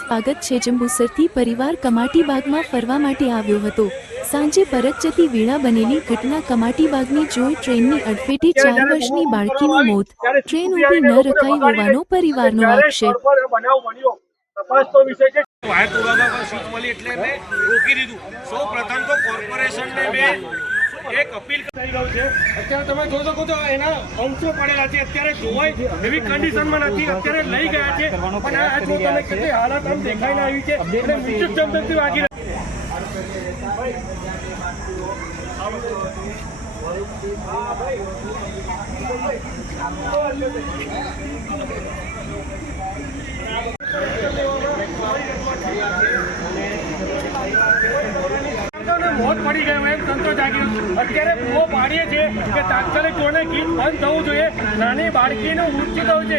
સ્વાગત છે। જંબુસરથી પરિવાર કમાટીબાગમાં ફરવા માટે આવ્યો હતો। સાંજે પરત જતી વેળા બનેલી ઘટના કમાટીબાગની જોઈ ટ્રેનની અડફેટે 4 વર્ષની બાળકીનું મોત। ટ્રેન ઊભી ન રખાઈ હોવાનો પરિવારનો આક્ષેપ। વાયર તોડવા પર સ્વિચ મળી એટલે મેં રોકી દીધું। સૌ પ્રથમ તો કોર્પોરેશનને મેં એક અપીલ કરી રહ્યો છે। અત્યારે તમે જોઈ શકો છો એના અંશો પડેલા છે, અત્યારે જોવાય એવી કન્ડિશનમાં નથી, અત્યારે લઈ ગયા છે, પણ આ જો તમે કેટલી હાલત આમ દેખાઈને આવી છે એટલે વિદ્યુત ચમકતી વાગી મોત પડી ગયું એમ તંત્ર જાગી અત્યારે બહુ પાડીએ છે કે તાત્કાલિક ધોરણે ગીત બંધ થવું જોઈએ। નાની બાળકીનું મૃત્યુ થયું છે।